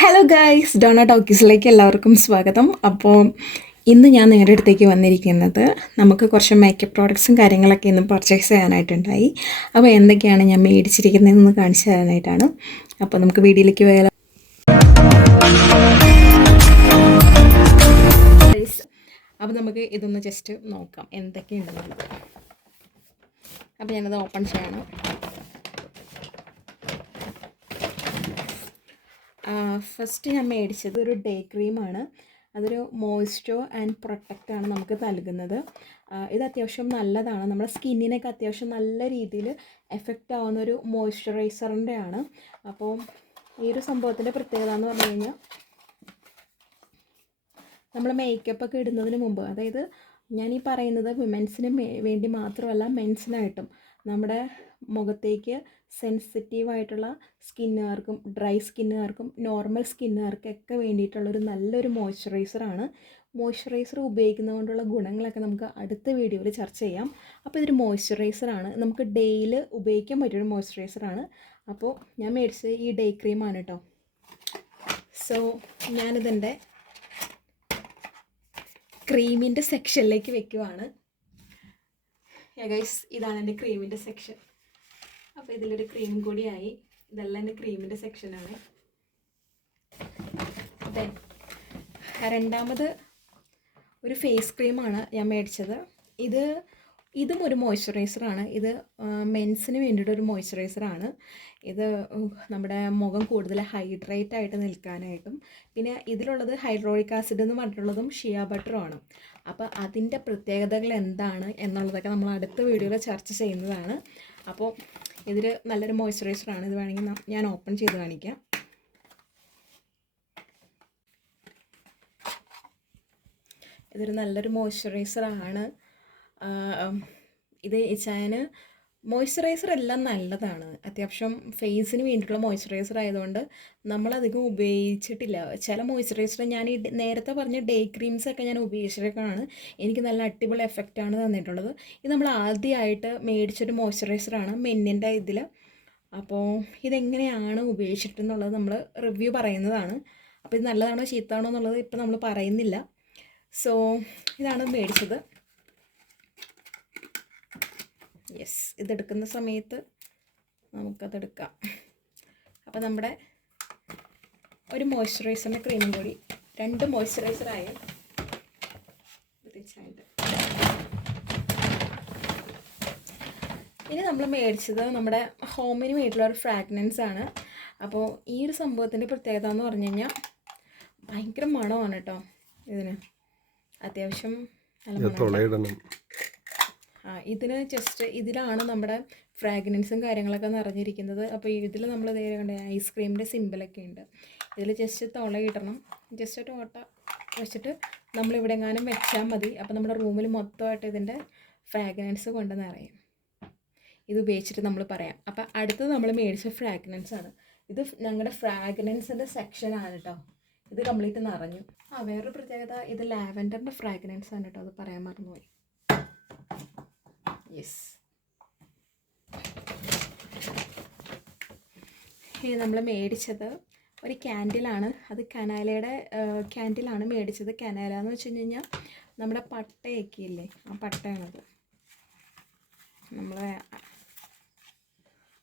Hello guys Donna ടോക്കീസിലേക്ക് എല്ലാവർക്കും സ്വാഗതം. അപ്പോൾ ഇന്ന് ഞാൻ നിങ്ങളുടെ അടുത്തേക്ക് വന്നിരിക്കുന്നത് നമുക്ക് കുറച്ച് മേക്കപ്പ് പ്രോഡക്ട്സും കാര്യങ്ങളൊക്കെ ഇന്ന് പർച്ചേസ് ചെയ്യാനായിട്ടുണ്ടായി. അപ്പോൾ എന്തൊക്കെയാണ് ഞാൻ മേടിച്ചിരിക്കുന്നതെന്ന് കാണിച്ചു തരാനായിട്ടാണ്. അപ്പോൾ നമുക്ക് വീഡിയോയിലേക്ക് പോയാലോ. അപ്പോൾ നമുക്ക് ഇതൊന്ന് ജസ്റ്റ് നോക്കാം. എന്തൊക്കെയുണ്ടെന്നുള്ളത്. അപ്പോൾ ഞാനത് ഓപ്പൺ ചെയ്യണം. ഫസ്റ്റ് ഞാൻ മേടിച്ചത് ഒരു ഡേ ക്രീമാണ്. അതൊരു മോയ്സ്ചോ ആൻഡ് പ്രൊട്ടക്റ്റ് ആണ് നമുക്ക് നൽകുന്നത്. ഇത് അത്യാവശ്യം നല്ലതാണ്. നമ്മുടെ സ്കിന്നിനൊക്കെ അത്യാവശ്യം നല്ല രീതിയിൽ എഫക്റ്റ് ആവുന്ന ഒരു മോയ്സ്ചറൈസറിന്റെ ആണ്. അപ്പോൾ ഈ ഒരു സംഭവത്തിന്റെ പ്രത്യേകത എന്ന് പറഞ്ഞു കഴിഞ്ഞാൽ നമ്മൾ മേക്കപ്പ് ഒക്കെ ഇടുന്നതിന് മുമ്പ് അതായത് ഞാൻ ഈ പറയുന്നത് വിമൻസിന് വേണ്ടി മാത്രമല്ല മെൻസിനായിട്ടും നമ്മുടെ മുഖത്തേക്ക് സെൻസിറ്റീവ് ആയിട്ടുള്ള സ്കിന്നുകാർക്കും ഡ്രൈ സ്കിന്നുകാർക്കും നോർമൽ സ്കിന്നുകാർക്കൊക്കെ വേണ്ടിയിട്ടുള്ളൊരു നല്ലൊരു മോയ്സ്ചറൈസറാണ്. മോയ്സ്ചറൈസർ ഉപയോഗിക്കുന്നത് കൊണ്ടുള്ള ഗുണങ്ങളൊക്കെ നമുക്ക് അടുത്ത വീഡിയോയിൽ ചർച്ച ചെയ്യാം. അപ്പോൾ ഇതൊരു മോയ്സ്ചറൈസറാണ്. നമുക്ക് ഡേയിൽ ഉപയോഗിക്കാൻ പറ്റിയൊരു മോയ്സ്ചറൈസറാണ്. അപ്പോൾ ഞാൻ മേടിച്ചത് ഈ ഡേ ക്രീമാണ് കേട്ടോ. സോ ഞാനിതെന്റെ ക്രീമിന്റെ സെക്ഷനിലേക്ക് വെക്കുവാണ്. ഗൈസ് ഇതാണ് എന്റെ ക്രീമിന്റെ സെക്ഷൻ. അപ്പോൾ ഇതിലൊരു ക്രീം കൂടിയായി ഇതെല്ലാം എന്റെ ക്രീമിന്റെ സെക്ഷനാണ് അതെ. രണ്ടാമത് ഒരു ഫേസ് ക്രീമാണ് ഞാൻ മേടിച്ചത്. ഇത് ഇതും ഒരു മോയ്സ്ചറൈസറാണ് ഇത് മെൻസിന് വേണ്ടിയിട്ട് ഒരു മോയ്സ്ചറൈസറാണ് ഇത് നമ്മുടെ മുഖം കൂടുതൽ ഹൈഡ്രേറ്റ് ആയിട്ട് നിൽക്കാനായിട്ടും പിന്നെ ഇതിലുള്ളത് ഹൈഡ്രോളിക് ആസിഡ് എന്ന് പറഞ്ഞിട്ടുള്ളതും ഷിയ ബട്ടറുമാണ് അപ്പോൾ അതിന്റെ പ്രത്യേകതകൾ എന്താണ് എന്നുള്ളതൊക്കെ നമ്മൾ അടുത്ത വീഡിയോയിൽ ചർച്ച ചെയ്യുന്നതാണ്. അപ്പോൾ ഇതിൽ നല്ലൊരു മോയ്സ്ചറൈസറാണ് ഇത് വേണമെങ്കിൽ ഞാൻ ഓപ്പൺ ചെയ്ത് കാണിക്കാം. ഇതൊരു നല്ലൊരു മോയ്സ്ചറൈസറാണ് ഇത് ഞാൻ മോയ്സ്ചറൈസർ എല്ലാം നല്ലതാണ്. അത്യാവശ്യം ഫേസിന് വേണ്ടിയിട്ടുള്ള മോയ്സ്ചറൈസർ ആയതുകൊണ്ട് നമ്മളധികം ഉപയോഗിച്ചിട്ടില്ല. ചില മോയ്സ്ചറൈസർ ഞാൻ ഈ നേരത്തെ പറഞ്ഞ ഡേ ക്രീംസ് ഒക്കെ ഞാൻ ഉപയോഗിച്ചിട്ടൊക്കെയാണ് എനിക്ക് നല്ല അടിപൊളി എഫക്റ്റാണ് തന്നിട്ടുള്ളത്. ഇത് നമ്മൾ ആദ്യമായിട്ട് മേടിച്ചൊരു മോയ്സ്ചറൈസറാണ് മെന്നിന്റെ ഇതിൽ അപ്പോൾ ഇതെങ്ങനെയാണ് ഉപയോഗിച്ചിട്ടെന്നുള്ളത് നമ്മൾ റിവ്യൂ പറയുന്നതാണ്. അപ്പോൾ ഇത് നല്ലതാണോ ചീത്തയാണോ എന്നുള്ളത് ഇപ്പോൾ നമ്മൾ പറയുന്നില്ല. സോ ഇതാണ് മേടിച്ചത്. യെസ് ഇതെടുക്കുന്ന സമയത്ത് നമുക്കതെടുക്കാം. അപ്പോൾ നമ്മുടെ ഒരു മോയ്സ്ചറൈസറിന്റെ ക്രീമും കൂടി രണ്ട് മോയ്സ്ചറൈസറായി ഇനി നമ്മൾ മേടിച്ചത് നമ്മുടെ ഹോമിന് വേണ്ടിയിട്ടുള്ള ഒരു ഫ്രാഗ്രൻസ് ആണ്. അപ്പോൾ ഈ ഒരു സംഭവത്തിന്റെ പ്രത്യേകത എന്ന് പറഞ്ഞു കഴിഞ്ഞാൽ ഭയങ്കര മണമാണ് കേട്ടോ ഇതിന്. അത്യാവശ്യം നല്ല മണം ഇതിന് ജസ്റ്റ് ഇതിലാണ് നമ്മുടെ ഫ്രാഗ്രൻസും കാര്യങ്ങളൊക്കെ നിറഞ്ഞിരിക്കുന്നത്. അപ്പോൾ ഇതിൽ നമ്മൾ നേരെ കണ്ട ഐസ്ക്രീമിന്റെ സിമ്പിളൊക്കെ ഉണ്ട്. ഇതിൽ ജസ്റ്റ് തുളയിടണം ജസ്റ്റ് ഒരു ഓട്ട വെച്ചിട്ട് നമ്മളിവിടെ എങ്ങാനും വെച്ചാൽ മതി. അപ്പോൾ നമ്മുടെ റൂമിൽ മൊത്തമായിട്ട് ഇതിന്റെ ഫ്രാഗ്രൻസ് കൊണ്ട് നിറയും. ഇത് ഉപയോഗിച്ചിട്ട് നമ്മൾ പറയാം. അപ്പോൾ അടുത്തത് നമ്മൾ മേടിച്ച ഫ്രാഗ്രൻസ് ആണ്. ഇത് ഞങ്ങളുടെ ഫ്രാഗ്രൻസിന്റെ സെക്ഷനാണ് കേട്ടോ ഇത് കംപ്ലീറ്റ് നിറഞ്ഞു. ആ വേറൊരു പ്രത്യേകത ഇത് ലാവൻഡറിന്റെ ഫ്രാഗ്രൻസ് ആണ് കേട്ടോ അത് പറയാൻ മറന്നുപോയി. യെസ് ഇത് നമ്മൾ മേടിച്ചത് ഒരു ക്യാൻഡിലാണ്. അത് കനാലയുടെ ക്യാൻഡിലാണ് മേടിച്ചത്. കനാല എന്ന് വെച്ച് കഴിഞ്ഞാൽ നമ്മുടെ പട്ടയൊക്കെ ഇല്ലേ? ആ പട്ടയാണത്. നമ്മൾ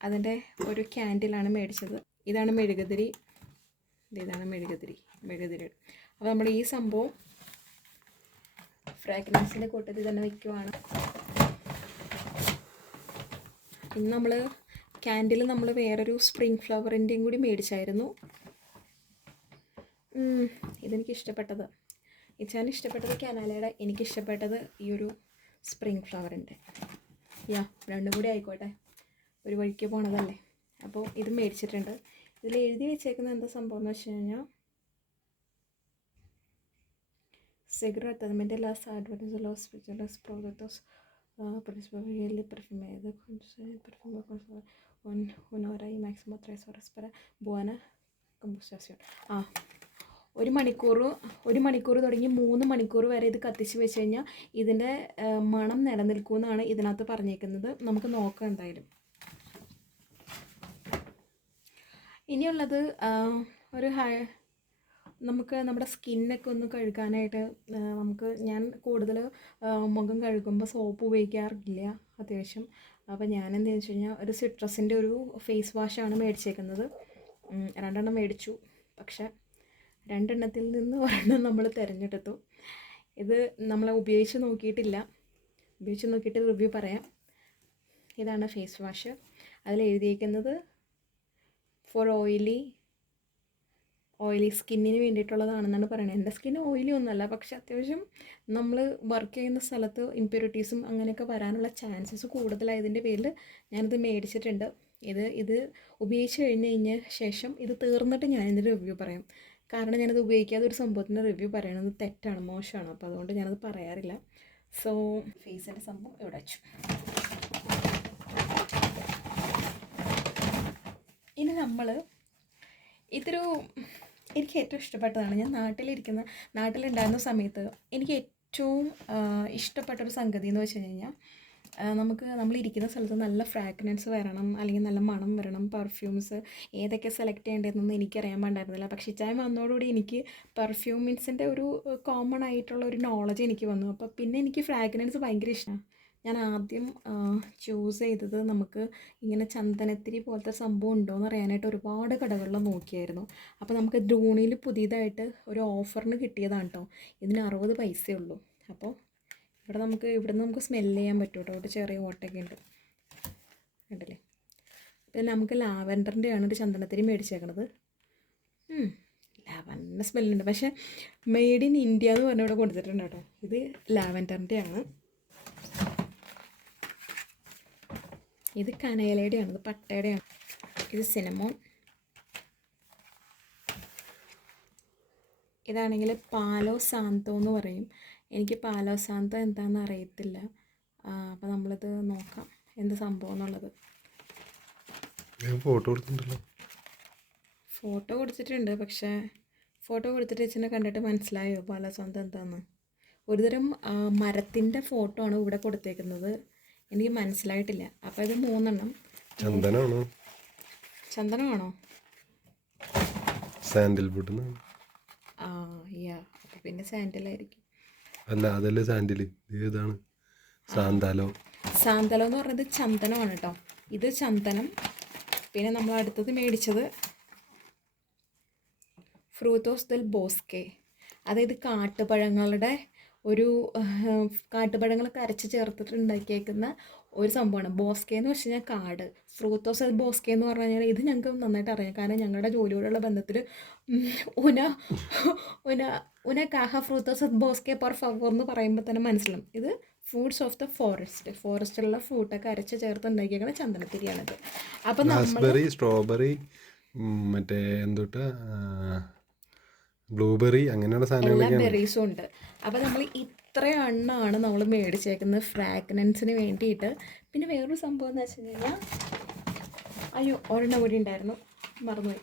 അതിന്റെ ഒരു ക്യാൻഡിലാണ് മേടിച്ചത്. ഇതാണ് മെഴുകുതിരി. ഇതാണ് മെഴുകുതിരി. മെഴുകുതിരി. അപ്പോൾ നമ്മൾ ഈ സംഭവം ഫ്രാഗ്രൻസിന്റെ കൂട്ടത്തിൽ തന്നെ വയ്ക്കുവാണ് ഇന്ന് നമ്മൾ ക്യാൻഡിൽ നമ്മൾ വേറൊരു സ്പ്രിങ് ഫ്ലവറിന്റെയും കൂടി മേടിച്ചായിരുന്നു. ഇതെനിക്ക് ഇഷ്ടപ്പെട്ടത്. ഇച്ചാൻ ഇഷ്ടപ്പെട്ടത് കനാലയുടെ എനിക്ക് ഇഷ്ടപ്പെട്ടത് ഈ ഒരു സ്പ്രിങ് ഫ്ലവറിന്റെ യാ രണ്ടും കൂടി ആയിക്കോട്ടെ. ഒരു വഴിക്ക് പോണതല്ലേ. അപ്പോൾ ഇത് മേടിച്ചിട്ടുണ്ട്. ഇതിൽ എഴുതി വെച്ചേക്കുന്ന എന്താ സംഭവം എന്ന് വെച്ച് കഴിഞ്ഞാൽ Seguro ലോസ് de ലോസ് árboles de ah, principalmente el perfume de el perfume con un, una hora y máximo tres horas para buena combustión. ആ ഒരു മണിക്കൂർ ഒരു മണിക്കൂർ തുടങ്ങി മൂന്ന് മണിക്കൂർ വരെ ഇത് കത്തിച്ച് വെച്ച് കഴിഞ്ഞാൽ ഇതിന്റെ മണം നിലനിൽക്കുമെന്നാണ് ഇതിനകത്ത് പറഞ്ഞേക്കുന്നത് നമുക്ക് നോക്കാം എന്തായാലും ഇനിയുള്ളത് ഒരു ഹൈ നമുക്ക് നമ്മുടെ സ്കിന്നൊക്കെ ഒന്ന് കഴുകാനായിട്ട് നമുക്ക് ഞാൻ കൂടുതൽ മുഖം കഴുകുമ്പോൾ സോപ്പ് ഉപയോഗിക്കാറില്ല അത്യാവശ്യം. അപ്പോൾ ഞാൻ എന്താണെന്ന് വെച്ച് കഴിഞ്ഞാൽ ഒരു സിട്രസിന്റെ ഒരു ഫേസ് വാഷാണ് മേടിച്ചേക്കുന്നത്. രണ്ടെണ്ണം മേടിച്ചു. പക്ഷേ രണ്ടെണ്ണത്തിൽ നിന്ന് ഒരെണ്ണം നമ്മൾ തിരഞ്ഞെടുത്തു. ഇത് നമ്മൾ ഉപയോഗിച്ച് നോക്കിയിട്ടില്ല. ഉപയോഗിച്ച് നോക്കിയിട്ട് റിവ്യൂ പറയാം. ഇതാണ് ഫേസ് വാഷ്. അതിൽ എഴുതിയിരിക്കുന്നത് ഫോർ ഓയിലി ഓയിലി സ്കിന്നിന് വേണ്ടിയിട്ടുള്ളതാണെന്നാണ് പറയുന്നത് എന്റെ സ്കിൻ ഓയിലി ഒന്നുമല്ല പക്ഷെ അത്യാവശ്യം നമ്മൾ വർക്ക് ചെയ്യുന്ന സ്ഥലത്ത് ഇമ്പ്യൂരിറ്റീസും അങ്ങനെയൊക്കെ വരാനുള്ള ചാൻസസ് കൂടുതലായതിന്റെ പേരിൽ ഞാനിത് മേടിച്ചിട്ടുണ്ട്. ഇത് ഇത് ഉപയോഗിച്ച് കഴിഞ്ഞ് കഴിഞ്ഞ ശേഷം ഇത് തീർന്നിട്ട് ഞാൻ ഞാനിതിന്റെ റിവ്യൂ പറയാം. കാരണം ഞാനത് ഉപയോഗിക്കാതെ ഒരു സംഭവത്തിന്റെ റിവ്യൂ പറയണത് തെറ്റാണ് മോശമാണ്. അപ്പോൾ അതുകൊണ്ട് ഞാനത് പറയാറില്ല. സോ ഫേസിന്റെ സംഭവം ഇവിടെ വെച്ചു. ഇനി നമ്മൾ ഇതൊരു എനിക്ക് ഏറ്റവും ഇഷ്ടപ്പെട്ടതാണ്. ഞാൻ നാട്ടിലിരിക്കുന്ന നാട്ടിലുണ്ടായിരുന്ന സമയത്ത് എനിക്ക് ഏറ്റവും ഇഷ്ടപ്പെട്ട ഒരു സംഗതി എന്ന് വെച്ച് കഴിഞ്ഞാൽ നമുക്ക് നമ്മളിരിക്കുന്ന സ്ഥലത്ത് നല്ല ഫ്രാഗ്രൻസ് വരണം അല്ലെങ്കിൽ നല്ല മണം വരണം പെർഫ്യൂംസ് ഏതൊക്കെ സെലക്ട് ചെയ്യേണ്ടതെന്നൊന്നും എനിക്കറിയാൻ പാണ്ടായിരുന്നില്ല പക്ഷേ ഇച്ചായം വന്നതോടുകൂടി എനിക്ക് പെർഫ്യൂമിൻസിന്റെ ഒരു കോമൺ ആയിട്ടുള്ള ഒരു നോളജ് എനിക്ക് വന്നു. അപ്പോൾ പിന്നെ എനിക്ക് ഫ്രാഗ്രൻസ് ഭയങ്കര ഇഷ്ടമാണ് ഞാൻ ആദ്യം ചൂസ് ചെയ്തത് നമുക്ക് ഇങ്ങനെ ചന്ദനത്തിരി പോലത്തെ സംഭവം ഉണ്ടോ എന്ന് അറിയാനായിട്ട് ഒരുപാട് കടകളിൽ നോക്കിയായിരുന്നു. അപ്പോൾ നമുക്ക് ധോണിയിൽ പുതിയതായിട്ട് ഒരു ഓഫറിന് കിട്ടിയതാണ് കേട്ടോ ഇതിന് അറുപത് പൈസയേ ഉള്ളൂ. അപ്പോൾ ഇവിടെ നമുക്ക് ഇവിടെ നമുക്ക് സ്മെല്ല് ചെയ്യാൻ പറ്റും കേട്ടോ ഇവിടെ ചെറിയ ഓട്ടൊക്കെ ഉണ്ട്. കണ്ടില്ലേ? പിന്നെ നമുക്ക് ലാവൻഡറിന്റെ ആണ് ഒരു ചന്ദനത്തിരി മേടിച്ചേക്കണത്. ലാവൻഡറിന്റെ സ്മെല്ലുണ്ട് പക്ഷേ മെയ്ഡ് ഇൻ ഇന്ത്യ എന്ന് പറഞ്ഞ് ഇവിടെ കൊടുത്തിട്ടുണ്ട് കേട്ടോ ഇത് ലാവൻഡറിന്റെ ഇത് കനയിലയുടെയാണ് ഇത് പട്ടയുടെയാണ്. ഇത് സിനമോൺ. ഇതാണെങ്കിൽ പാലോ സാന്തോ എന്ന് പറയും. എനിക്ക് പാലോ സാന്തോ എന്താണെന്ന് അറിയത്തില്ല. അപ്പോൾ നമ്മളിത് നോക്കാം എന്ത് സംഭവം എന്നുള്ളത്. ഫോട്ടോ കൊടുത്തിട്ടുണ്ടല്ലോ. ഫോട്ടോ കൊടുത്തിട്ടുണ്ട് പക്ഷേ ഫോട്ടോ കൊടുത്തിട്ട് വെച്ചിനെ കണ്ടിട്ട് മനസ്സിലായോ പാലോ സാന്തോ എന്താണെന്ന് ഒരുതരം മരത്തിന്റെ ഫോട്ടോ ആണ് ഇവിടെ കൊടുത്തേക്കുന്നത്. എനിക്ക് മനസ്സിലായിട്ടില്ല. അപ്പോൾ ഇത് മൂന്നെണ്ണം. ചന്ദനമാണോ? ചന്ദനമാണോ എന്നാണ് ആ യാ. പിന്നെ സാൻഡലായിരിക്കും അല്ല അതല്ലേ സാൻഡിൽ? ഏതാണ് സാന്താലോ. സാന്തലം എന്ന് പറയുന്നത് ചന്ദനമാണ് കേട്ടോ ഇത് ചന്ദനം. പിന്നെ നമ്മൾ അടുത്തത് മേടിച്ചത് ഫ്രൂത്തോസ് ദൽ ബോസ്കെ. അതായത് കാട്ടുപഴങ്ങളുടെ ഒരു കാട്ടുപഴങ്ങളൊക്കെ അരച്ച് ചേർത്തിട്ട് ഉണ്ടാക്കിയേക്കുന്ന ഒരു സംഭവമാണ്. ബോസ്കേ എന്ന് വെച്ച് കഴിഞ്ഞാൽ കാട്. ഫ്രൂത്തോസ് ബോസ്കേ എന്ന് പറഞ്ഞു കഴിഞ്ഞാൽ ഇത് ഞങ്ങൾക്ക് നന്നായിട്ട് അറിയാം. കാരണം ഞങ്ങളുടെ ജോലിയോടുള്ള ബന്ധത്തിൽ ഉന ഉന ഉന കാഹ ഫ്രൂത്തോസ് ബോസ്കേ പെർ ഫവർ എന്ന് പറയുമ്പോൾ തന്നെ മനസ്സിലാവും. ഇത് ഫ്രൂട്ട്സ് ഓഫ് ദ ഫോറസ്റ്റ്. ഫോറസ്റ്റിലുള്ള ഫ്രൂട്ടൊക്കെ അരച്ച് ചേർത്ത് ഉണ്ടാക്കിയേക്കുന്ന ചന്ദനത്തിരിയാണിത്. അപ്പം സ്ട്രോബെറി മറ്റേ എന്തൊട്ട് ബ്ലൂബെറി അങ്ങനെയുള്ള സാധനങ്ങളൊക്കെ സാധനങ്ങളൊക്കെയാണ്. ബെറീസും ഉണ്ട്. അപ്പോൾ നമ്മൾ ഇത്ര എണ്ണമാണ് നമ്മൾ മേടിച്ചേക്കുന്നത് ഫ്രാഗ്രൻസിന് വേണ്ടിയിട്ട്. പിന്നെ വേറൊരു സംഭവം എന്ന് വെച്ച് കഴിഞ്ഞാൽ അയ്യോ ഒരെണ്ണം കൂടി ഉണ്ടായിരുന്നു. മറന്നുപോയി.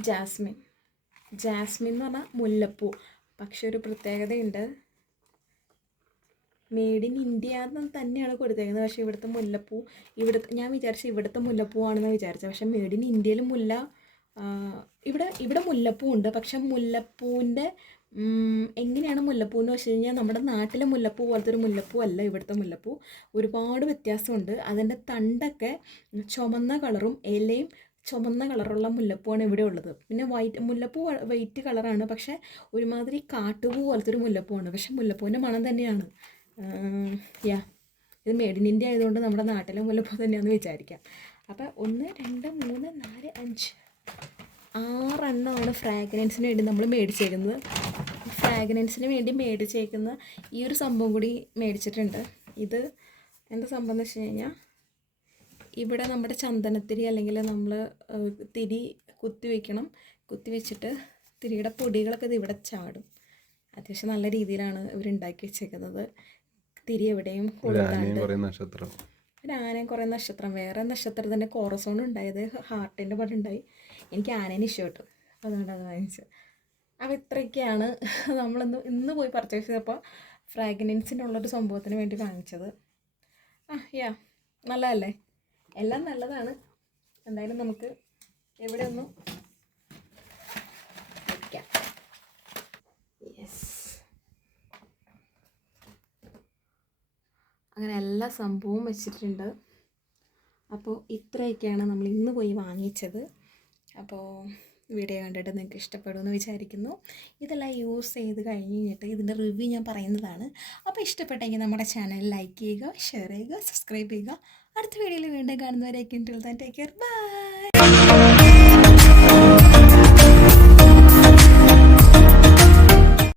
ജാസ്മിൻ. ജാസ്മിൻ. എന്ന് പറഞ്ഞാൽ മുല്ലപ്പൂ. പക്ഷെ ഒരു പ്രത്യേകതയുണ്ട്. മെയ്ഡ് ഇൻ ഇന്ത്യ എന്ന് തന്നെയാണ് കൊടുത്തേക്കുന്നത്. പക്ഷേ ഇവിടുത്തെ മുല്ലപ്പൂ ഇവിടുത്തെ ഞാൻ വിചാരിച്ചു ഇവിടുത്തെ മുല്ലപ്പൂ ആണെന്ന് വിചാരിച്ചത്. പക്ഷേ മെയ്ഡ് ഇൻ ഇന്ത്യയിൽ മുല്ല ഇവിടെ ഇവിടെ മുല്ലപ്പൂ ഉണ്ട്. പക്ഷെ മുല്ലപ്പൂവിന്റെ എങ്ങനെയാണ് മുല്ലപ്പൂ എന്ന് വെച്ച് കഴിഞ്ഞാൽ നമ്മുടെ നാട്ടിലെ മുല്ലപ്പൂ പോലത്തെ ഒരു മുല്ലപ്പൂ അല്ല ഇവിടുത്തെ മുല്ലപ്പൂ. ഒരുപാട് വ്യത്യാസമുണ്ട്. അതിന്റെ തണ്ടൊക്കെ ചുമന്ന കളറും ഇലയും ചുമന്ന കളറുള്ള മുല്ലപ്പൂവാണ് ഇവിടെ ഉള്ളത്. പിന്നെ വൈറ്റ് മുല്ലപ്പൂ വൈറ്റ് കളറാണ്. പക്ഷേ ഒരുമാതിരി കാട്ടുപൂ പോലത്തെ ഒരു മുല്ലപ്പൂവാണ്. പക്ഷെ മുല്ലപ്പൂവിന്റെ മണം തന്നെയാണ്. യാ ഇത് മെയ്ഡ് ഇൻ ഇന്ത്യ ആയതുകൊണ്ട് നമ്മുടെ നാട്ടിലെ മുല്ലപ്പൂ തന്നെയാണെന്ന് വിചാരിക്കാം. അപ്പോൾ ഒന്ന് രണ്ട് മൂന്ന് നാല് അഞ്ച്. ആറെണ്ണമാണ് ഫ്രാഗ്രൻസിന് വേണ്ടി നമ്മൾ മേടിച്ചേക്കുന്നത്. ഫ്രാഗ്രൻസിന് വേണ്ടി മേടിച്ചേക്കുന്ന ഈ ഒരു സംഭവം കൂടി മേടിച്ചിട്ടുണ്ട്. ഇത് എന്താ സംഭവം എന്ന് വെച്ച് കഴിഞ്ഞാൽ ഇവിടെ നമ്മുടെ ചന്ദനത്തിരി അല്ലെങ്കിൽ നമ്മൾ തിരി കുത്തി വെക്കണം. കുത്തി വെച്ചിട്ട് തിരിയുടെ പൊടികളൊക്കെ ഇത് ഇവിടെ ചാടും. അത്യാവശ്യം നല്ല രീതിയിലാണ് ഇവർ ഉണ്ടാക്കി വെച്ചേക്കുന്നത്. തിരി എവിടെയും നക്ഷത്രം. ഒരു ആനയും കുറേ നക്ഷത്രം. വേറെ നക്ഷത്രത്തിന്റെ കോറസോൺ ഉണ്ടായത് ഹാർട്ടിന്റെ പടം ഉണ്ടായി എനിക്ക് ആനേനെ ഇഷ്ടപ്പെട്ടു. അതുകൊണ്ട് അത് വാങ്ങിച്ചു അപ്പോൾ ഇത്രയൊക്കെയാണ് നമ്മളിന്ന് ഇന്ന് പോയി പർച്ചേസ് ചെയ്തപ്പോൾ ഫ്രാഗ്രൻസിന്റെ ഉള്ളൊരു സംഭവത്തിന് വേണ്ടി വാങ്ങിച്ചത്. ആ യാ നല്ലതല്ലേ? എല്ലാം നല്ലതാണ്. എന്തായാലും നമുക്ക് എവിടെ ഒന്നും യെസ് അങ്ങനെ എല്ലാ സംഭവവും വെച്ചിട്ടുണ്ട്. അപ്പോൾ ഇത്രയൊക്കെയാണ് നമ്മൾ ഇന്ന് പോയി വാങ്ങിച്ചത്. അപ്പോൾ വീഡിയോ കണ്ടിട്ട് നിങ്ങൾക്ക് ഇഷ്ടപ്പെടുമെന്ന് വിചാരിക്കുന്നു. ഇതെല്ലാം യൂസ് ചെയ്ത് കഴിഞ്ഞ് കഴിഞ്ഞിട്ട് ഇതിന്റെ റിവ്യൂ ഞാൻ പറയുന്നതാണ്. അപ്പോൾ ഇഷ്ടപ്പെട്ടെങ്കിൽ നമ്മുടെ ചാനൽ ലൈക്ക് ചെയ്യുക ഷെയർ ചെയ്യുക സബ്സ്ക്രൈബ് ചെയ്യുക. അടുത്ത വീഡിയോയിൽ വീണ്ടും കാണുന്നവരേക്കും ടേക്ക് കെയർ ബൈ